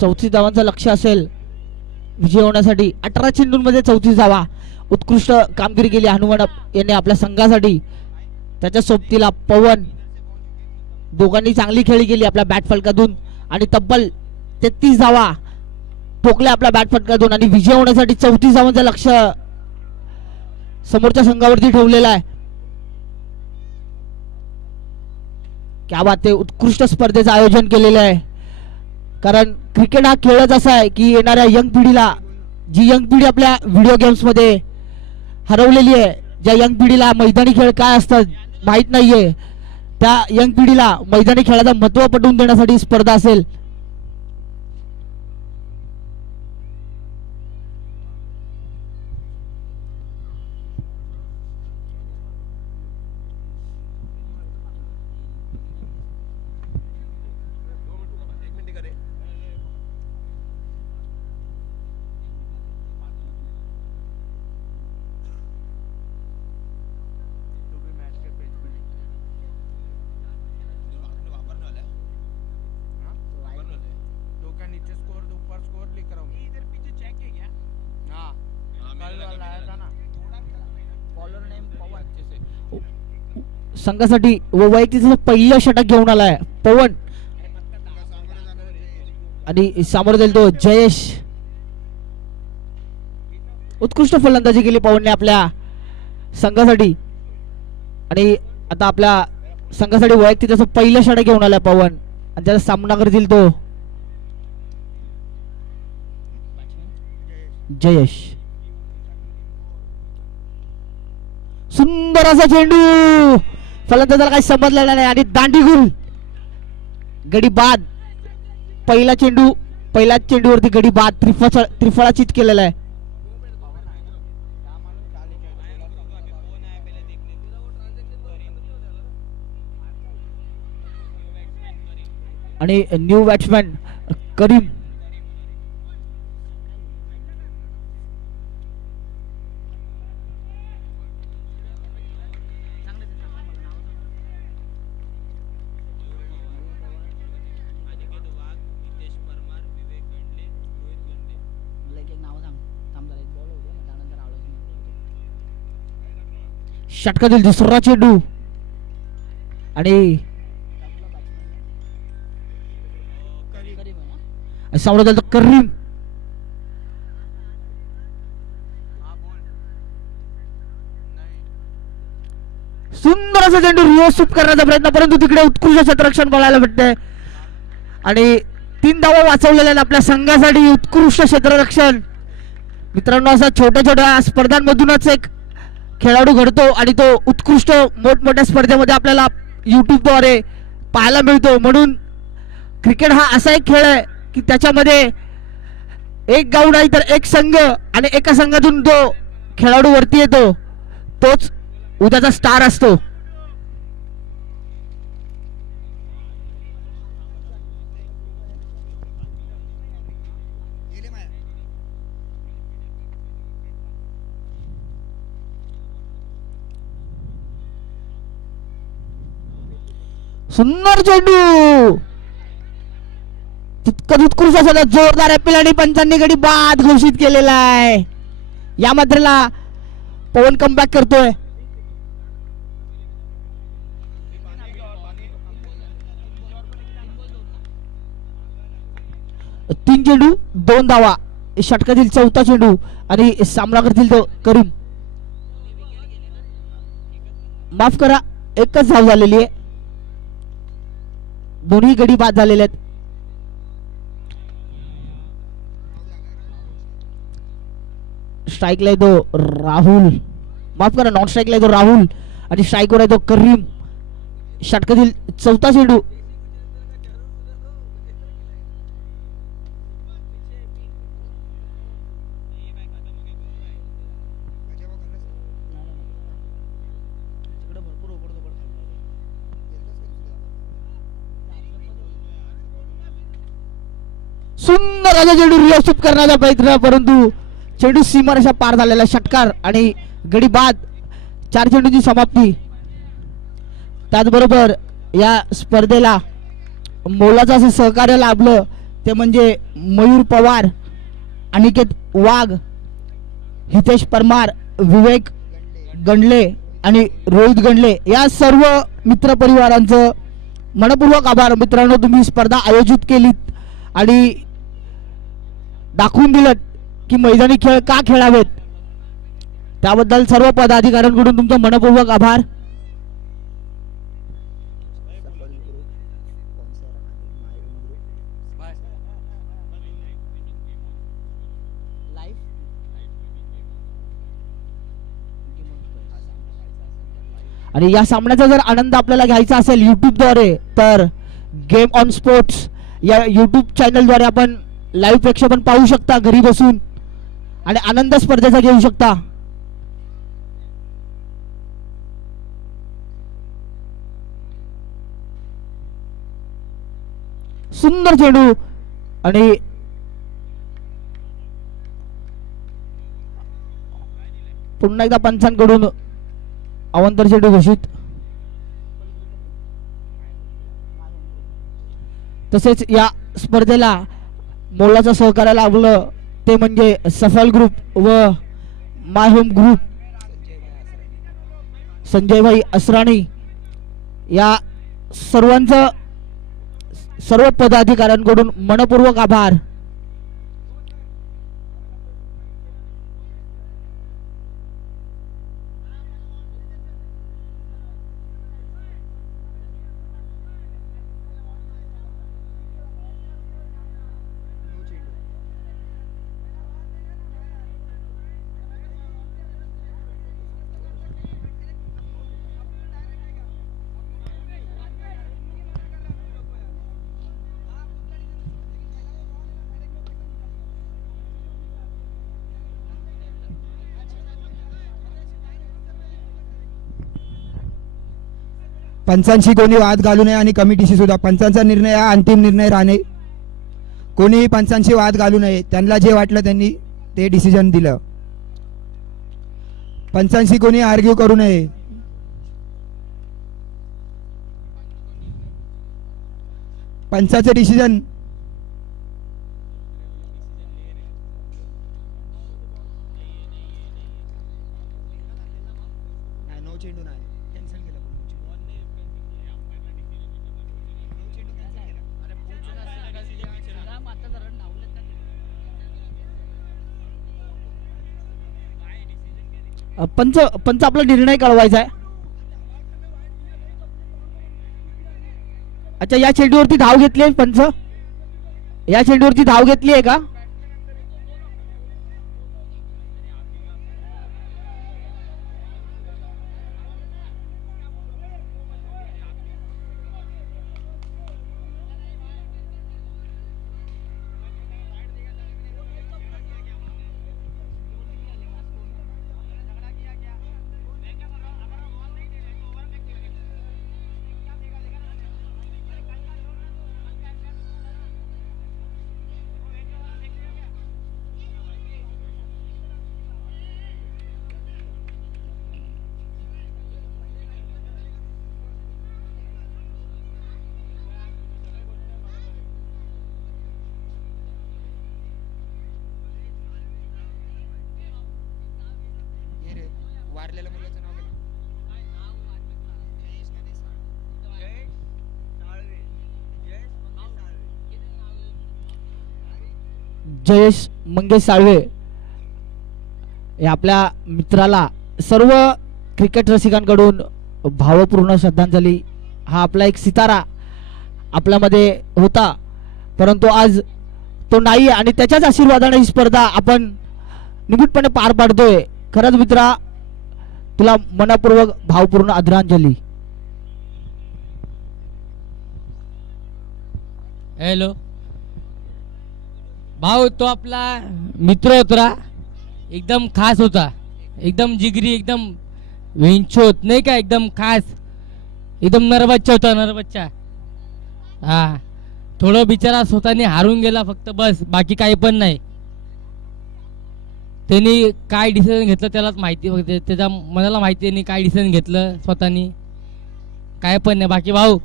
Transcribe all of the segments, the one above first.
34 धावांचं लक्ष असेल विजय होण्यासाठी. 18 चेंडूंमध्ये 34 धावा. उत्कृष्ट कामगिरी केली हनुमान यांनी आपल्या संघासाठी. त्याच्या सोबतीला पवन, दोघांनी चांगली खेळी केली आपल्या बॅट फलकातून आणि तब्बल 33 धावा ठोकल्या आपल्या बॅट फलकातून आणि विजय होण्यासाठी 34 धावांचं लक्ष समोरच्या संघावरती ठेवलेलं आहे. क्या बात आहे. उत्कृष्ट स्पर्धेचं आयोजन केलेलं आहे. कारण क्रिकेट हा खेळच असा आहे की येणाऱ्या यंग पिढीला, जी यंग पिढी आपल्या व्हिडिओ गेम्स मध्ये हरवलेली आहे, ज्या यंग पिढीला मैदानी खेळ काय असतात माहित नाहीये, त्या यंग पिढीला मैदानी खेळाचं महत्त्व पटवून देण्यासाठी स्पर्धा असेल. संघासाठी व वैयक्तिक पहिलं षटक घेऊन आलाय पवन आणि सामोरं जाईल तो जयेश. उत्कृष्ट फलंदाजी केली पवनने आपल्या संघासाठी आणि आता आपल्या संघासाठी वैयक्तिक त्याचं पहिलं षटक घेऊन आलाय पवन आणि त्याचा सामना करतील तो जयेश. सुंदर असा चेंडू, फलंदाजाला काही समजलेला नाही आणि दांडी गुल, गडी बाद. पहिल्याच चेंडूवरती गडी बाद, त्रिफळाचीत केलेला आहे. आणि न्यू बॅट्समॅन करीम. षटकातील दुसरा चेंडू आणि सामोरं जातो करीम. सुंदर असा चेंडू रिव्हर्स स्वीप करण्याचा प्रयत्न, परंतु तिकडे उत्कृष्ट क्षेत्ररक्षण बघायला भेटतंय आणि 3 धावा वाचवलेल्या आहेत आपल्या संघासाठी. उत्कृष्ट क्षेत्ररक्षण. मित्रांनो, असा छोट्या छोट्या स्पर्धांमधूनच एक खेळाडू घडतो आणि तो उत्कृष्ट मोठमोठ्या स्पर्धेमध्ये आपल्याला युट्यूबद्वारे पाहायला मिळतो. म्हणून क्रिकेट हा असा एक खेळ आहे की त्याच्यामध्ये एक गाव नाही तर एक संघ आणि एका संघातून जो खेळाडू वरती येतो तोच उद्याचा स्टार असतो. सुंदर चेंडू, तितकं उत्कृष्ट असं जोरदार अपील आणि पंचांनी गडी बाद घोषित केलेला आहे. या मात्रेला पवन कमबॅक करतोय. तीन चेंडू 2 धावा. षटकातील चौथा चेंडू आणि सामना करतील तो करीम. माफ करा, एकच धाव झालेली आहे. दोन्ही गडी बाद झालेले आहेत. स्ट्राइकला येतो राहुल, माफ करा नॉन स्ट्राइकला येतो राहुल आणि स्ट्राइकवर येतो करीम. षटकातील चौथा चेंडू. सुंदर असा चेंडू रिअर्शिप करण्याचा प्रयत्न, परंतु चेंडू सीमारेषा पार झालेला. षटकार आणि गडी बाद. 4 चेंडूंची समाप्ती. त्याचबरोबर या स्पर्धेला मोलाचं असं सहकार्य लाभलं ते म्हणजे मयूर पवार, अनिकेत वाघ, हितेश परमार, विवेक गंडले आणि रोहित गंडले या सर्व मित्र परिवारांचं मनपूर्वक आभार. मित्रांनो, तुम्ही स्पर्धा आयोजित केलीत आणि दाखवून दिलं की मैदानी खेळ का खेळावेत, त्याबद्दल सर्व पदाधिकाऱ्यांकडून तुमचं मनपूर्वक आभार. आणि या सामन्याचा जर आनंद आपल्याला घ्यायचा असेल यूट्यूबद्वारे तर गेम ऑन स्पोर्ट्स या यूट्यूब चॅनलद्वारे आपण लाईव्ह प्रेक्षेपण पाहू शकता घरी बसून आणि आनंद स्पर्धेचा घेऊ शकता. सुंदर चेंडू आणि पुन्हा एकदा पंचांकडून अवंतर चेंडू घोषित. तसेच या स्पर्धेला मोलाचं सहकार्य लाभलं ते म्हणजे सफल ग्रुप व माय होम ग्रुप, संजय भाई असराणी या सर्वांचं सर्व पदाधिकाऱ्यांकडून मनपूर्वक आभार. पंचांशी कोणी वाद घालू नये आणि कमिटीशी सुद्धा पंचांचा निर्णय हा अंतिम निर्णय राहणे. कोणीही पंचांशी वाद घालू नये, त्यांना जे वाटलं त्यांनी ते डिसिजन दिलं. पंचांशी कोणी आर्ग्यू करू नये. पंचाचे डिसिजन पंच पंच आपला निर्णय कळवायचा आहे. अच्छा, या चेंडूवरती धाव घेतली आहे पंच, या चेंडूवरती धाव घेतली आहे का? वारलेल्या मुलाचं नाव जयेश मंगेश साळवे या आपल्या मित्राला सर्व क्रिकेट रसिकांकडून भावपूर्ण श्रद्धांजली. हा आपला एक सितारा आपल्यामध्ये होता, परंतु आज तो नाही आणि त्याच्याच आशीर्वादाने ही स्पर्धा आपण निमूटपणे पार पाडतोय. खरंच मित्रा, तुला मनपूर्वक भावपूर्ण आदरांजली. हॅलो भाऊ, तो आपला मित्र होता, एकदम खास होता, एकदम जिगरी, एकदम विंचोत नाही का, एकदम खास, एकदम नरबच्चा होता, नरबच्चा. हा, थोडं बिचारा स्वतःने हारून गेला फक्त, बस, बाकी काही पण नाही. त्यांनी काय डिसिजन घेतलं त्यालाच माहिती, फक्त त्याच्या मनाला माहिती त्यांनी काय डिसिजन घेतलं स्वतःनी, काय पण नाही. बाकी भाऊ,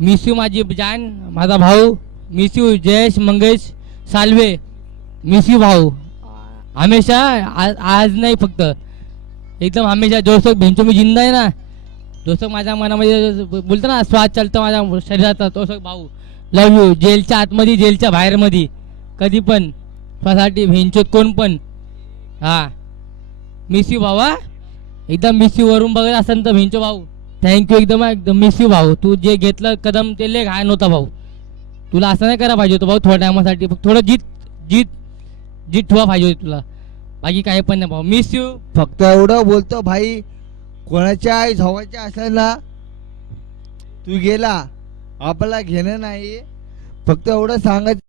मिस यू माझी जान, माझा भाऊ, miss you Jayesh Mangesh Salve, miss you भाऊ. हमेशा आज नाही फक्त, एकदम हमेशा जोसक भेंचो मी जिंदा आहे ना, जोसक माझ्या मनामध्ये बोलतो ना श्वास चालतो माझ्या शरीराचा, तोसक भाऊ. लव यू. जेलच्या आतमध्ये जेलच्या बाहेरमध्ये कधी पण स्वतःसाठी भेंचोत कोण पण. हा मिस यू भावा. एकदम मिस यू वरून बघत असेल तर भेंचो भाऊ थँक्यू. एकदम मिस यू भाऊ. तू जे घेतलं कदम ते लय घाण होता भाऊ. तुला असं नाही करा पाहिजे होतं भाऊ. थोड्या टायमासाठी फक्त थोडं जीत ठेवा पाहिजे होती तुला, बाकी काही पण नाही भाऊ. Miss you. फक्त एवढं बोलतो भाई, कोणाच्या आई झवायच्या असेल ना तू गेला, आपल्याला घेणं नाही. फक्त एवढं सांगायचं.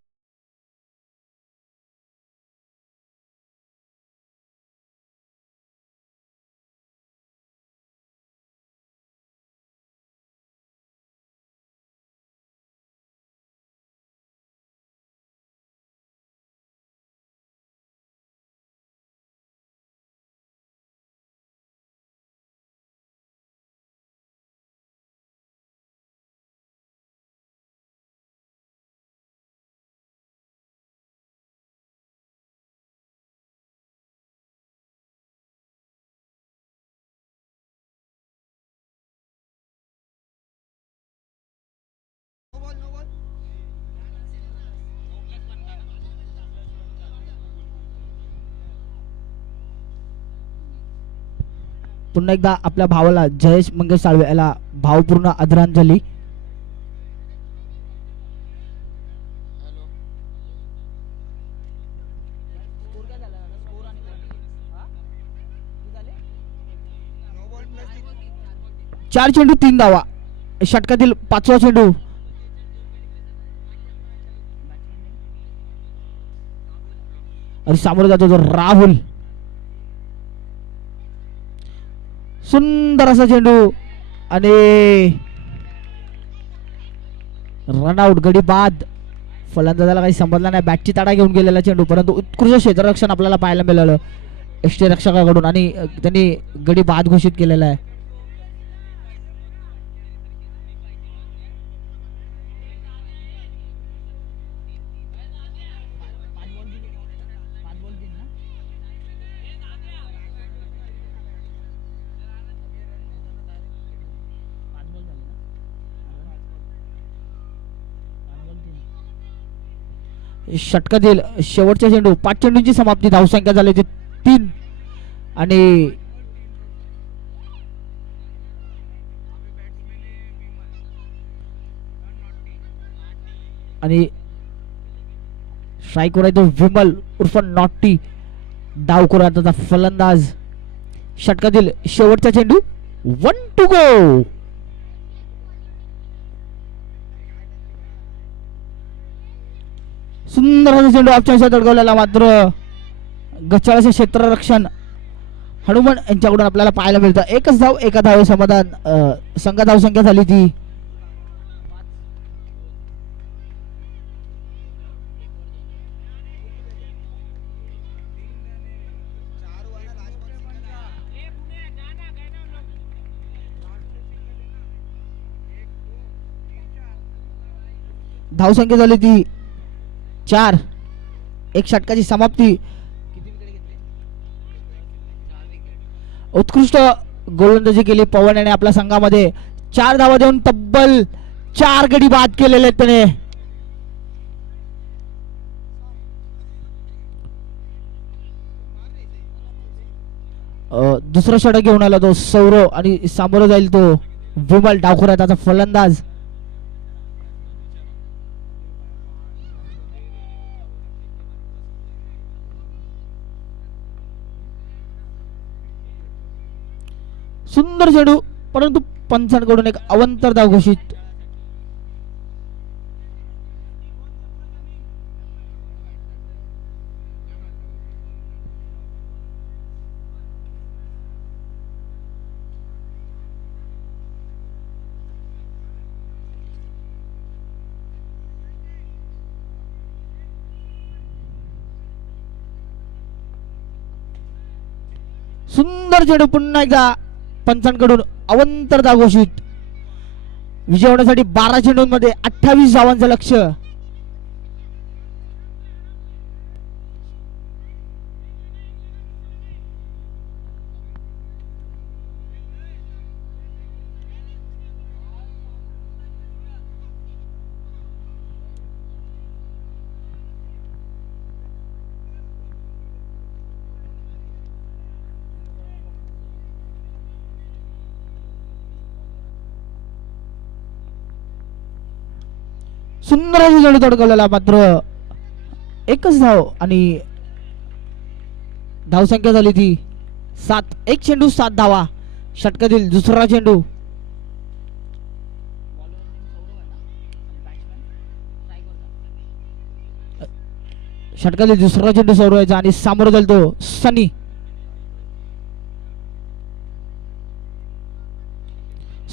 पुन्हा एकदा आपल्या भावाला जयेश मंगेश साळवे याला भावपूर्ण आदरांजली. चार चेंडू 3 धावा, षटकातील 5वा चेंडू. आणि सामोरं जातो तो राहुल. सुंदर असा चेंडू आणि रनआउट, गडी बाद. फलंदाजाला काही समजला नाही, बॅटची ताडा घेऊन गेलेला चेंडू, परंतु उत्कृष्ट क्षेत्ररक्षण आपल्याला पाहायला मिळालं यष्टीरक्षकाकडून आणि त्यांनी गडी बाद घोषित केलेला आहे. षटकातील शेवटच्या चेंडू, 5 चेंडूंची समाप्ती, धावसंख्या झाली 3 आणि स्ट्राईकवर आहे तो विमल उर्फ नॉटी. डावखोर आता फलंदाज. षटकातील शेवटचा चेंडू, 1 to go. सुंदर असा चेंडू ऑफच्या तडकवलेला, मात्र गच्चाळाचे क्षेत्ररक्षण हनुमान यांच्याकडून आपल्याला पाहायला मिळतं. एकच धाव, एका धावे समाधान. संघ धावसंख्या झाली ती धावसंख्या झाली ती 4. एक षटकाची समाप्ती. उत्कृष्ट गोलंदाजी केली पवन याने आपल्या संघामध्ये. 4 धावा देऊन तब्बल 4 गडी बाद केलेले आहेत त्याने. दुसरा षटक घेऊन आला तो सौरव आणि सामोरं जाईल तो विमल. डावखोर आहे त्याचा फलंदाज. सुंदर चेंडू, परंतु पंचांकडून एक अवंतर धाव घोषित. सुंदर चेंडू, पुन्हा एकदा पंचांकडून अवंतर धाव घोषित. विजय होण्यासाठी 12 चेंडूंमध्ये 28 धावांचं लक्ष्य. सुंदर अशी चेंडू तडकवलेला, मात्र एकच धाव आणि धावसंख्या झाली ती 7. एक चेंडू 7 धावा. षटकातील दुसरा चेंडू. षटकातील दुसरा चेंडू सौरवायचा आणि सामोरं जाईल तो सनी.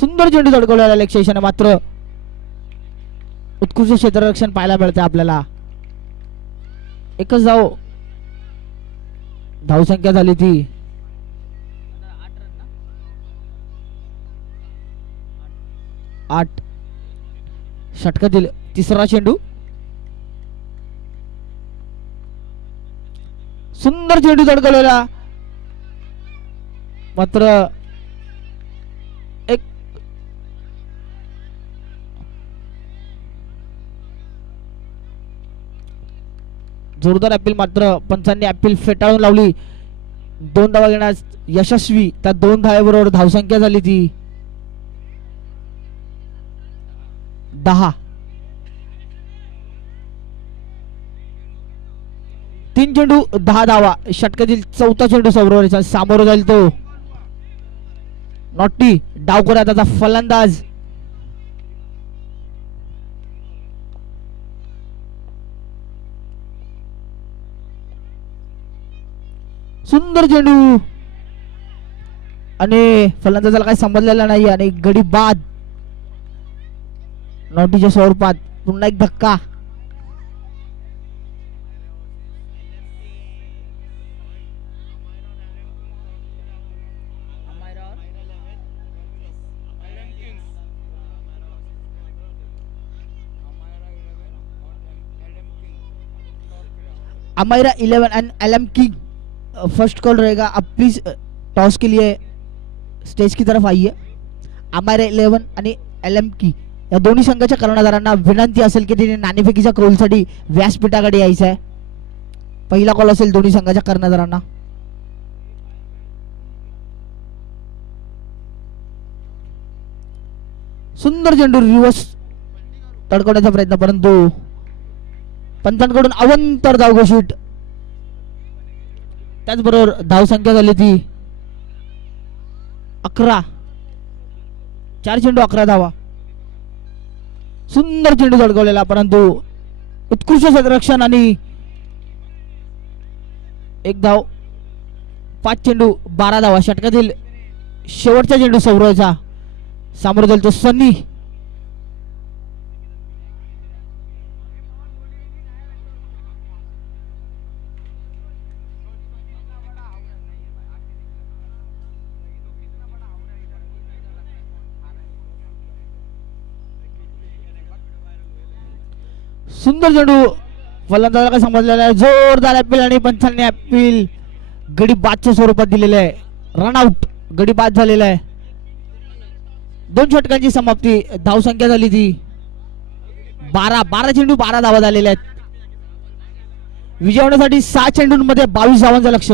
सुंदर चेंडू तडकवलेला लेग स्टेशन, मात्र उत्कृष्ट क्षेत्ररक्षण पाहायला मिळते आपल्याला. एकच धाव. धावसंख्या झाली ती 8. षटकातील तिसरा चेंडू. सुंदर चेंडू तडकवलेला, मात्र एक जोरदार अपील, मात्र पंचांनी अपील फेटाळून लावली. 2 धावा घेण्यास यशस्वी. त्या 2 धावेबरोबर धावसंख्या झाली ती 10. 3 चेंडू 10 धावा. षटकातील चौथा चेंडू सौरवायचा. सामोरं जाईल तो नॉटी. डावखोरा त्याचा फलंदाज. सुंदर चेंडू आणि फलंदाजाला काही समजलेला नाही आणि गडी बाद. नॉटीच्या स्वरूपात पुन्हा एक धक्का. Amaira 11 and LM king first call रहेगा. अब प्लीज टॉस के लिए स्टेज की तरफ आइए. अमायरा 11 आणि एलएम की या दोन्ही संघाच्या कर्णधारांना विनंती असेल की त्यांनी नाणेफेकीच्या कौलसाठी व्यासपीठाकडे यायचं आहे. पहिला कॉल असेल दोन्ही संघाच्या कर्णधारांना. सुंदर चेंडू रिव्हर्स तडकवण्याचा प्रयत्न, परंतु पंचांकडून अवंतर धाव घोषित. त्याचबरोबर धावसंख्या झाली ती 11. 4 चेंडू 11 धावा. सुंदर चेंडू तडकवलेला, परंतु उत्कृष्ट क्षेत्ररक्षण आणि एक धाव. 5 चेंडू 12 धावा. षटकातील शेवटचा चेंडू सौरवचा. सामोरं जाईल तो सनी. सुंदर चेंडू. फलंदाजाला काय समजलेला आहे. जोरदार अपील आणि पंचांनी अपील गडी बादच्या स्वरूपात दिलेलं आहे. रनआउट. गडी बाद झालेला आहे. 2 षटकांची समाप्ती. धावसंख्या झाली ती 12 चेंडू 12 धावा झालेल्या आहेत. विजय होण्यासाठी 6 चेंडूंमध्ये 22 धावांचं लक्ष.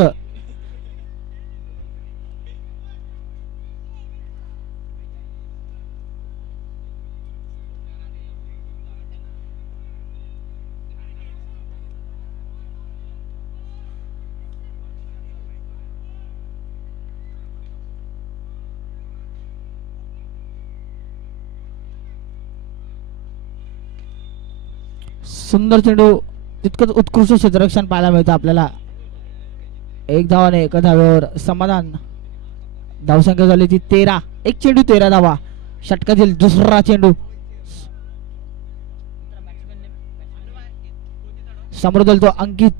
सुंदर चेंडू. तितकंच उत्कृष्ट क्षेत्ररक्षण पाहायला मिळतं आपल्याला. 1 धावाने 1 धाव्यावर समाधान. धावसंख्या झाली ती 13. 1 चेंडू 13 धावा. षटकातील दुसरा चेंडू. समोर तो अंकित.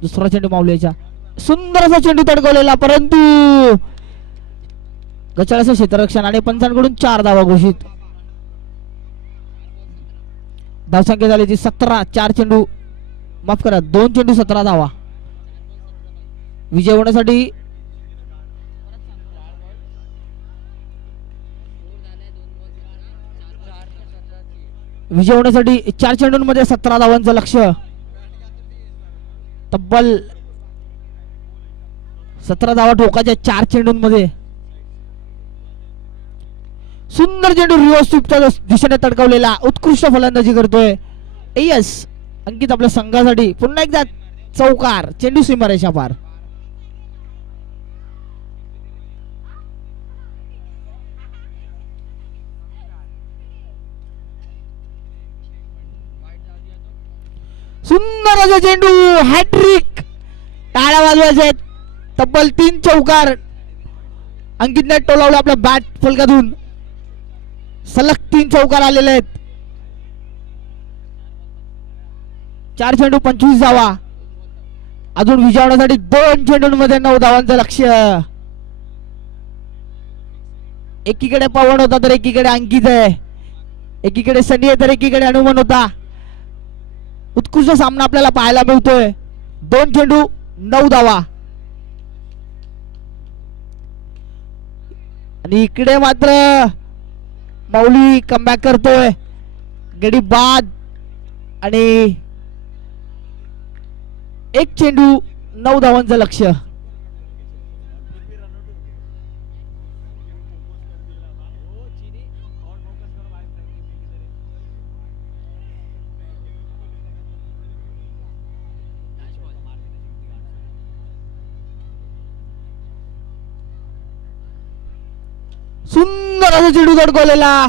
दुसरा चेंडू माऊलीचा. सुंदर असा चेंडू तडकवलेला, परंतु गचाळ असं क्षेत्ररक्षण आणि पंचांकडून 4 धावा घोषित. धावसंख्या झाली ती 17. 4 चेंडू माफ करा 2 चेंडू 17 धावा. विजय होण्यासाठी विजय होण्यासाठी 4 चेंडूंमध्ये 17 धावांचं लक्ष. तब्बल 17 धावा ठोकाच्या 4 चेंडूंमध्ये. सुंदर चेंडू रिव्हर्स स्वीपच्या दिशेने तडकवलेला, उत्कृष्ट फलंदाजी करतोय यस अंकित आपल्या संघासाठी. पुन्हा एकदा चौकार, चेंडू सीमारेषा पार. सुंदर असा चेंडू, हॅट्रिक. टाळ्या वाजवायच्या आहेत. तब्बल 3 चौकार अंकितने टोलावले आपल्या बॅट फलकातून. सलग 3 चौकार आलेले आहेत. 4 चेंडू 25 धावा. अजून विजवण्यासाठी 2 चेंडूंमध्ये 9 धावांचं लक्ष्य. एकीकडे पवन होता तर एकीकडे अंकित आहे, एकीकडे सनी आहे तर एकीकडे हनुमान होता. उत्कृष्ट सामना आपल्याला पाहायला मिळतोय. 2 चेंडू 9 धावा. आणि इकडे मात्र माऊली कमबॅक करतोय. गडी बाद आणि 1 चेंडू 9 धावांचं लक्ष्य. सुंदर असा चेंडू तडकवलेला.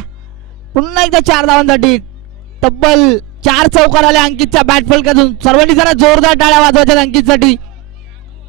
पुन्हा एकदा 4 धावांसाठी. तब्बल 4 चौकार आले अंकितच्या बॅट फलकातून. सर्वांनी जरा जोरदार टाळ्या वाजवायच्या अंकितसाठी.